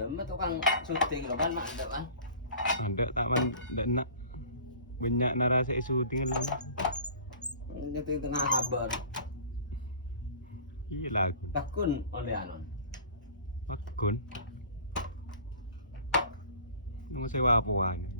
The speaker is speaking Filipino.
Dami tukang syuting lo kan ada kan. Ada tawan ada nak banyak narasa syuting lang. Itu tengah kabar. Iya lagu. Takun oleh anon. Pakon. Nung sewa po ano.